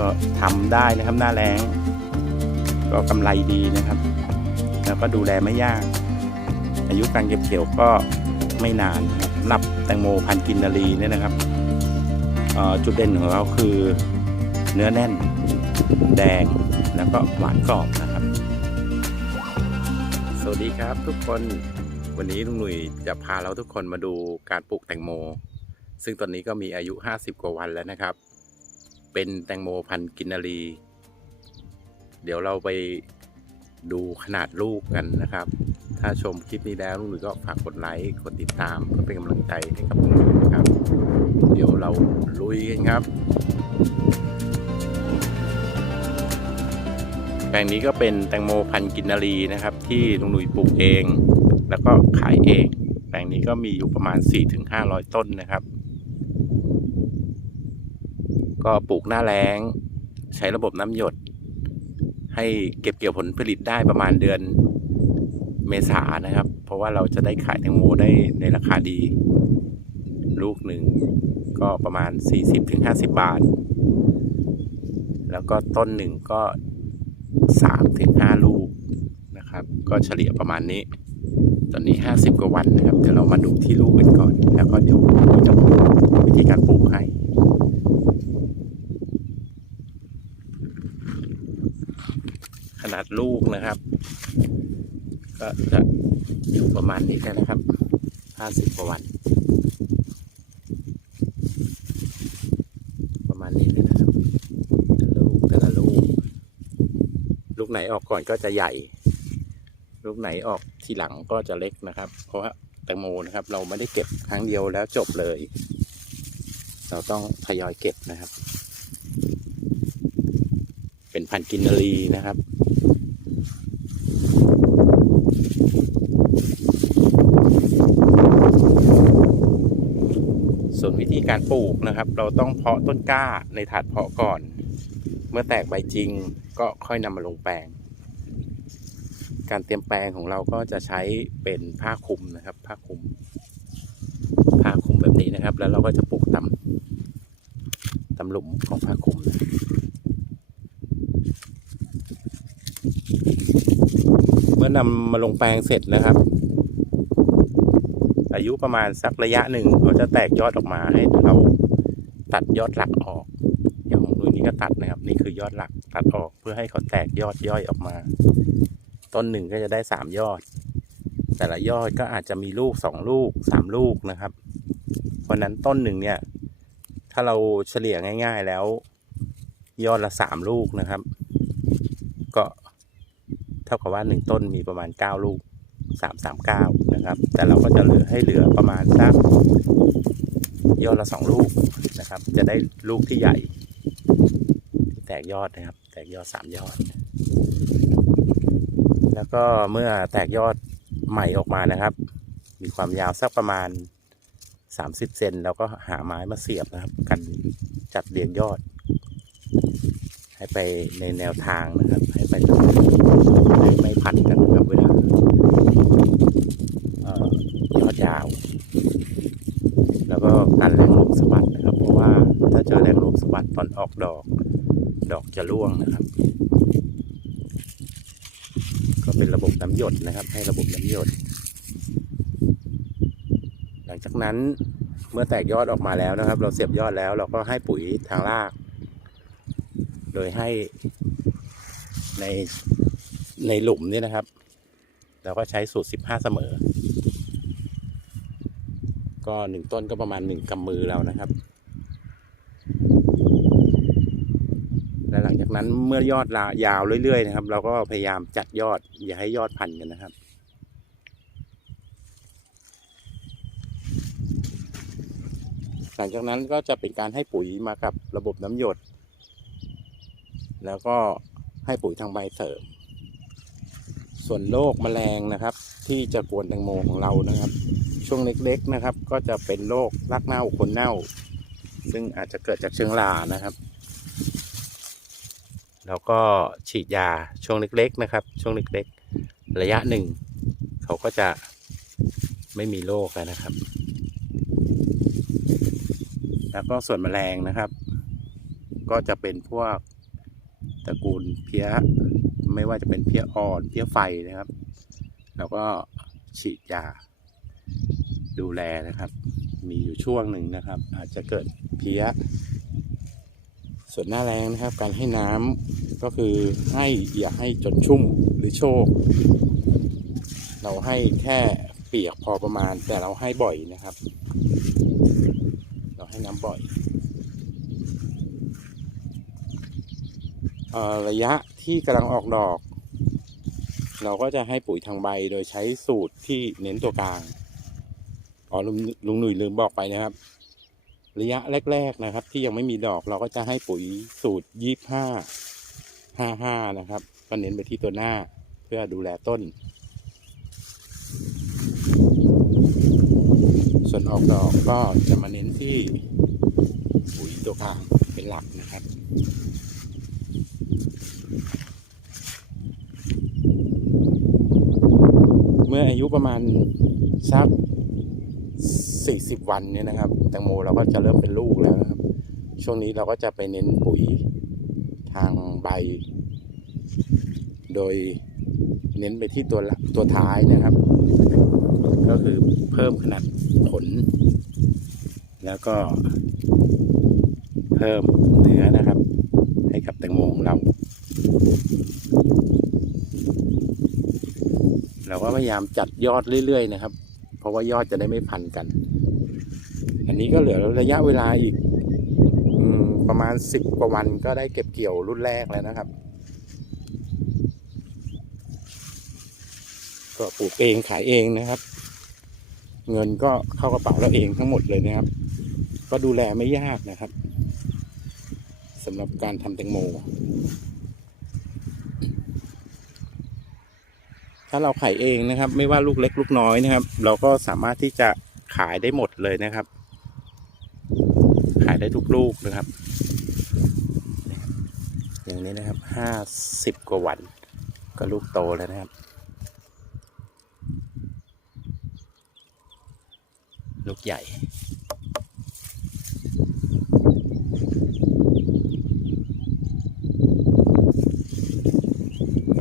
ก็ทำได้นะครับหน้าแรงก็กำไรดีนะครับ แล้วก็ดูแลไม่ยาก อายุการเก็บเกี่ยวก็ไม่นานนะครับรับแตงโมพันกินนารีเนี่ยนะครับจุดเด่นของเราคือเนื้อแน่นแดงแล้วก็หวานกรอบนะครับ สวัสดีครับทุกคนวันนี้ลุงหนุ่ยจะพาเราทุกคนมาดูการปลูกแตงโม ซึ่งตอนนี้ก็มีอายุ 50 กว่าวันแล้วนะครับ เป็นแตงโมพันธุ์กินนารี เดี๋ยวเราไปดูขนาดลูกกันนะครับ ถ้าชมคลิปนี้แล้วลุงหนุ่ยก็ฝากกดไลค์กดติดตามเพื่อเป็นกำลังใจให้กับลุงหนุ่ยนะครับ เดี๋ยวเราลุยกันครับแปลงนี้ก็เป็นแตงโมพันธุ์กินนารีนะครับ ที่ลุงหนุ่ยปลูกเอง แล้วก็ขายเอง แปลงนี้ก็มีอยู่ประมาณ 4-500 ต้นนะครับ ก็ปลูกหน้าแล้ง ใช้ระบบน้ำหยด ให้เก็บเกี่ยวผลผลิตได้ประมาณเดือนเมษานะครับ เพราะว่าเราจะได้ขายแตงโมได้ในราคาดี ลูกหนึ่งก็ประมาณ 40-50 บาท แล้วก็ต้นหนึ่งก็ 3-5 ลูกนะครับ ก็เฉลี่ยประมาณนี้ตอนนี้ 50 กว่าวันนะครับ เดี๋ยวเรามาดูที่ลูกกันก่อน แล้วก็เดี๋ยวจะบอกวิธีการปลูกให้ ขนา ดลูกนะครับ ก็จะอยู่ประมาณนี้กันนะครับ50กว่าวัน ประมาณนี้เลยนะครับ ลูกแต่ละลูก ลูกไหนออกก่อนก็จะใหญ่ ลูกไหนออกทีหลังก็จะเล็กนะครับ เพราะว่าแตงโมนะครับ เราไม่ได้เก็บครั้งเดียวแล้วจบเลย เราต้องทยอยเก็บนะครับ พันกินนารีนะครับ ส่วนวิธีการปลูกนะครับ เราต้องเพาะต้นกล้าในถาดเพาะก่อน เมื่อแตกใบจริงก็ค่อยนำมาลงแปลง การเตรียมแปลงของเราก็จะใช้เป็นผ้าคลุมนะครับ ผ้าคลุม ผ้าคลุมแบบนี้นะครับ แล้วเราก็จะปลูกตำตำหลุมของผ้าคลุมนะ เมื่อนำมาลงแปลงเสร็จนะครับ อายุประมาณสักระยะหนึ่งเขาจะแตกยอดออกมาให้เราตัดยอดหลักออก อย่างของหนุ่ยนี่ก็ตัดนะครับ นี่คือยอดหลักตัดออกเพื่อให้เขาแตกยอดย่อยออกมา ต้นหนึ่งก็จะได้สามยอด แต่ละยอดก็อาจจะมีลูกสองลูกสามลูกนะครับ เพราะฉะนั้นต้นหนึ่งเนี่ย ถ้าเราเฉลี่ยง่าย ๆแล้ว ยอดละสามลูกนะครับ ก็เท่ากับว่าหนึ่งต้นมีประมาณเก้าลูกสามสามเก้านะครับ แต่เราก็จะเหลือให้เหลือประมาณสักยอดละสองลูกนะครับ จะได้ลูกที่ใหญ่ที่แตกยอดนะครับ แตกยอดสามยอด แล้วก็เมื่อแตกยอดใหม่ออกมานะครับ มีความยาวสักประมาณ 30 เซนแล้วก็หาไม้มาเสียบนะครับ กันจัดเรียงยอด ให้ไปในแนวทางนะครับ ให้ไปตรงไม่ไม่พันกันครับเวลาเอ่อยอดยาว แล้วก็กันแรงลมสะบัดนะครับ เพราะว่าถ้าเจอแรงลมสะบัดตอนออกดอก ดอกจะร่วงนะครับ ก็เป็นระบบน้ำหยดนะครับ ให้ระบบน้ำหยด หลังจากนั้นเมื่อแตกยอดออกมาแล้วนะครับ เราเสียบยอดแล้ว เราก็ให้ปุ๋ยทางราก โดยให้ในในหลุมนี่นะครับ เราก็ใช้สูตร 15 เสมอ ก็หนึ่งต้นก็ประมาณหนึ่งกำมือเรานะครับ และหลังจากนั้นเมื่อยอดลายาวเรื่อยๆนะครับ เราก็พยายามจัดยอดอย่าให้ยอดพันกันนะครับหลังจากนั้นก็จะเป็นการให้ปุ๋ยมากับระบบน้ำหยด แล้วก็ให้ปุ๋ยทางใบเสริม ส่วนโรคแมลงนะครับ ที่จะกวนแตงโมของเรานะครับ ช่วงเล็กๆนะครับ ก็จะเป็นโรครากเน่าคนเน่า ซึ่งอาจจะเกิดจากเชื้อรานะครับ แล้วก็ฉีดยาช่วงเล็กๆนะครับ ช่วงเล็กๆ ระยะหนึ่ง เขาก็จะไม่มีโรคแล้วนะครับ แล้วก็ส่วนแมลงนะครับ ก็จะเป็นพวก ระกูลเพี้ยไม่ว่าจะเป็นเพี้ยอ่อนเพี้ยไฟนะครับแล้วก็ฉีดยา ดูแลนะครับ มีอยู่ช่วงหนึ่งนะครับ อาจจะเกิดเพี้ยส่วนหน้าแรงนะครับ การให้น้ำก็คือให้อย่าให้จนชุ่มหรือโชกเราให้แค่เปียกพอประมาณ แต่เราให้บ่อยนะครับ เราให้น้ำบ่อยเอ่อ ระยะที่กำลังออกดอก เราก็จะให้ปุ๋ยทางใบโดยใช้สูตรที่เน้นตัวกลางอ๋อลุงลุงหนุ่ยลืมบอกไปนะครับ ระยะแรก ๆนะครับ ที่ยังไม่มีดอกเราก็จะให้ปุ๋ยสูตรยี่ห้าห้าห้านะครับ ก็เน้นไปที่ตัวหน้าเพื่อดูแลต้น ส่วนออกดอกก็จะมาเน้นที่ปุ๋ยตัวกลางเป็นหลักนะครับ เมื่ออายุประมาณสัก40 วันเนี่ยนะครับ แตงโมเราก็จะเริ่มเป็นลูกแล้วนะครับ ช่วงนี้เราก็จะไปเน้นปุ๋ยทางใบ โดยเน้นไปที่ตัวตัวท้ายนะครับ ก็คือเพิ่มขนาดผล แล้วก็ เพิ่มเนื้อนะครับ ให้กับแตงโมของเรา เราก็พยายามจัดยอดเรื่อยๆนะครับ เพราะว่ายอดจะได้ไม่พันกัน อันนี้ก็เหลือระยะเวลาอีกอประมาณสิบกว่าวันก็ได้เก็บเกี่ยวรุ่นแรกแล้วนะครับ ก็ปลูกเองขายเองนะครับ เงินก็เข้ากระเป๋าเราเองทั้งหมดเลยนะครับ ก็ดูแลไม่ยากนะครับสำหรับการทำแตงโม ถ้าเราขายเองนะครับ ไม่ว่าลูกเล็กลูกน้อยนะครับ เราก็สามารถที่จะขายได้หมดเลยนะครับ ขายได้ทุกลูกนะครับ อย่างนี้นะครับห้าสิบกว่าวันก็ลูกโตแล้วนะครับ ลูกใหญ่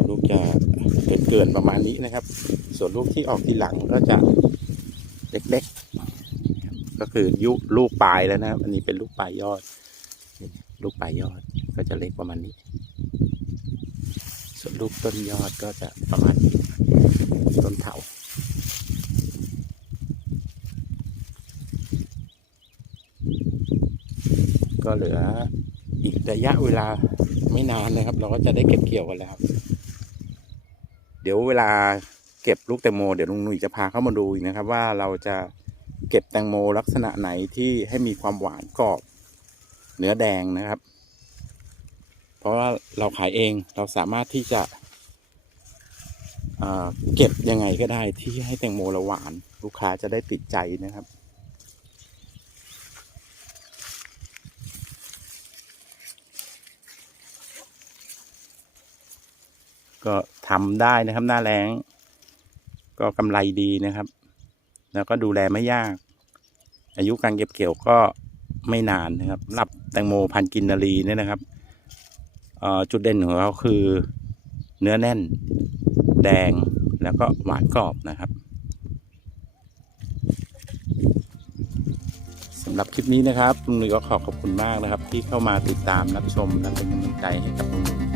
ลูกจะ เกินประมาณนี้นะครับ ส่วนลูกที่ออกทีหลังก็จะเล็กๆ ก็คือยุลูกปลายแล้วนะครับ อันนี้เป็นลูกปลายยอด ลูกปลายยอดก็จะเล็กประมาณนี้ ส่วนลูกต้นยอดก็จะประมาณนี้ต้นเถาก็เหลืออีกระยะเวลาไม่นานนะครับ เราก็จะได้เก็บเกี่ยวกันแล้วครับ เดี๋ยวเวลาเก็บลูกแตงโม เดี๋ยวลุงหนุ่ยจะพาเข้ามาดูอีกนะครับ ว่าเราจะเก็บแตงโมลักษณะไหนที่ให้มีความหวานกรอบเนื้อแดงนะครับ เพราะว่าเราขายเองเราสามารถที่จะเก็บยังไงก็ได้ที่ให้แตงโมเราหวาน ลูกค้าจะได้ติดใจนะครับ ก็ทำได้นะครับหน้าแรงก็กำไรดีนะครับ แล้วก็ดูแลไม่ยาก อายุการเก็บเกี่ยวก็ไม่นานนะครับสำหรับแตงโมพันกินนารีเนี่ยนะครับจุดเด่นของเขาคือเนื้อแน่น แดงแล้วก็หวานกรอบนะครับสำหรับคลิปนี้นะครับลุงหนุ่ยก็ขอขอบคุณมากนะครับ ที่เข้ามาติดตามรับชมและเป็นกำลังใจให้กับลุงหนุ่ย